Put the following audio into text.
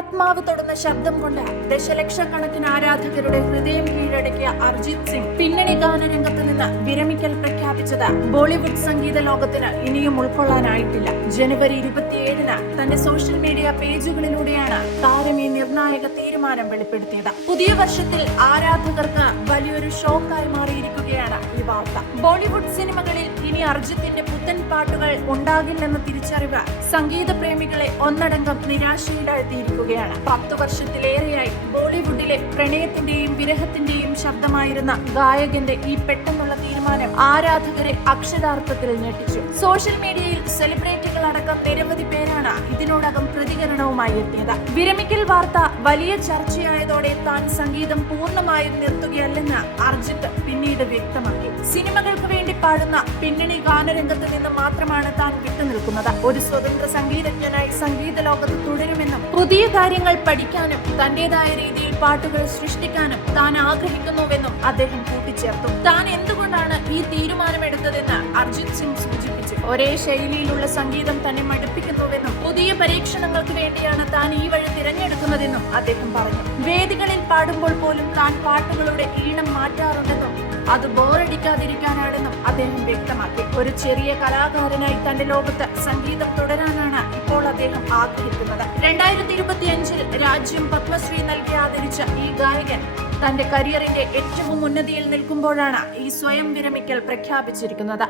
ആത്മാവ് തൊടുന്ന ശബ്ദം കൊണ്ട് ദശലക്ഷക്കണക്കിന് ആരാധകരുടെ ഹൃദയം കീഴടക്കിയ അർജിത് സിംഗ് പിന്നണി ഗാനരംഗത്ത് നിന്ന് വിരമിക്കൽ പ്രഖ്യാപിച്ചത് ബോളിവുഡ് സംഗീത ലോകത്തിന് ഇനിയും ഉൾക്കൊള്ളാനായിട്ടില്ല. ജനുവരി 27-ന് തന്റെ സോഷ്യൽ മീഡിയ പേജുകളിലൂടെയാണ് താരം ഈ നിർണായക തീരുമാനം വെളിപ്പെടുത്തിയത്. പുതിയ വർഷത്തിൽ ആരാധകർക്ക് വലിയൊരു ഷോക്കായി മാറിയിരിക്കുകയാണ് ഈ വാർത്ത. ബോളിവുഡ് സിനിമകളിൽ ഇനി അർജിത്തിന്റെ പുത്തൻ പാട്ടുകൾ ഉണ്ടാകില്ലെന്ന തിരിച്ചറിവ് സംഗീത പ്രേമികളെ ഒന്നടങ്കം നിരാശയിലാഴ്ത്തിയിരിക്കുകയാണ്. 10 വർഷത്തിലേറെയായി ബോളിവുഡിലെ പ്രണയത്തിന്റെയും വിരഹത്തിന്റെയും ശബ്ദമായിരുന്ന ഗായകന്റെ ഈ പെട്ടെന്നുള്ള തീരുമാനം ആരാധകരെ അക്ഷരാർത്ഥത്തിൽ ഞെട്ടിച്ചു. സോഷ്യൽ മീഡിയയിൽ സെലിബ്രിറ്റികൾ അടക്കം നിരവധി പേരാണ് ഇതിനോടകം പ്രതികരണവുമായി എത്തിയത്. വിരമിക്കൽ വാർത്ത വലിയ ചർച്ചയായതോടെ താൻ സംഗീതം പൂർണ്ണമായും നിർത്തുകയല്ലെന്ന് അർജിത് പിന്നീട് വ്യക്തമാക്കി. സിനിമകൾക്ക് വേണ്ടി പാടുന്ന പിന്നണി ഗാനരംഗത്ത് നിന്ന് മാത്രമാണ് താൻ വിട്ടുനിൽക്കുന്നത്. ഒരു സ്വതന്ത്ര സംഗീതജ്ഞനായി സംഗീത ലോകത്ത് തുടരുമെന്നും പുതിയ കാര്യങ്ങൾ പഠിക്കാനും തന്റേതായ രീതിയിൽ പാട്ടുകൾ സൃഷ്ടിക്കാനും താൻ ആഗ്രഹിക്കുന്നുവെന്നും അദ്ദേഹം കൂട്ടിച്ചേർത്തു. താൻ എന്തുകൊണ്ടാണ് ഈ തീരുമാനമെടുത്തതെന്ന് അർജിത് സിംഗ് സൂചിപ്പിച്ചു. ഒരേ ശൈലിയിലുള്ള സംഗീതം തന്നെ മടുപ്പിക്കുന്നുവെന്നും പുതിയ പരീക്ഷണങ്ങൾക്ക് വേണ്ടിയാണ് താൻ ഈ വഴി തിരഞ്ഞെടുക്കുന്നതെന്നും അദ്ദേഹം പറഞ്ഞു. വേദികളിൽ പാടുമ്പോൾ പോലും താൻ പാട്ടുകളുടെ ഈണം മാറ്റാറുണ്ടെന്നും അത് ബോറടിക്കാതിരിക്കാനാണെന്നും അദ്ദേഹം വ്യക്തമാക്കി. ഒരു ചെറിയ കലാകാരനായി തന്റെ ലോകത്ത് സംഗീതം തുടരാനാണ് ഇപ്പോൾ അദ്ദേഹം ആഗ്രഹിക്കുന്നത്. 2025-ൽ രാജ്യം പത്മശ്രീ നൽകി ആദരിച്ച ഈ ഗായകൻ തന്റെ കരിയറിന്റെ ഏറ്റവും ഉന്നതിയിൽ നിൽക്കുമ്പോഴാണ് ഈ സ്വയം വിരമിക്കൽ പ്രഖ്യാപിച്ചിരിക്കുന്നത്.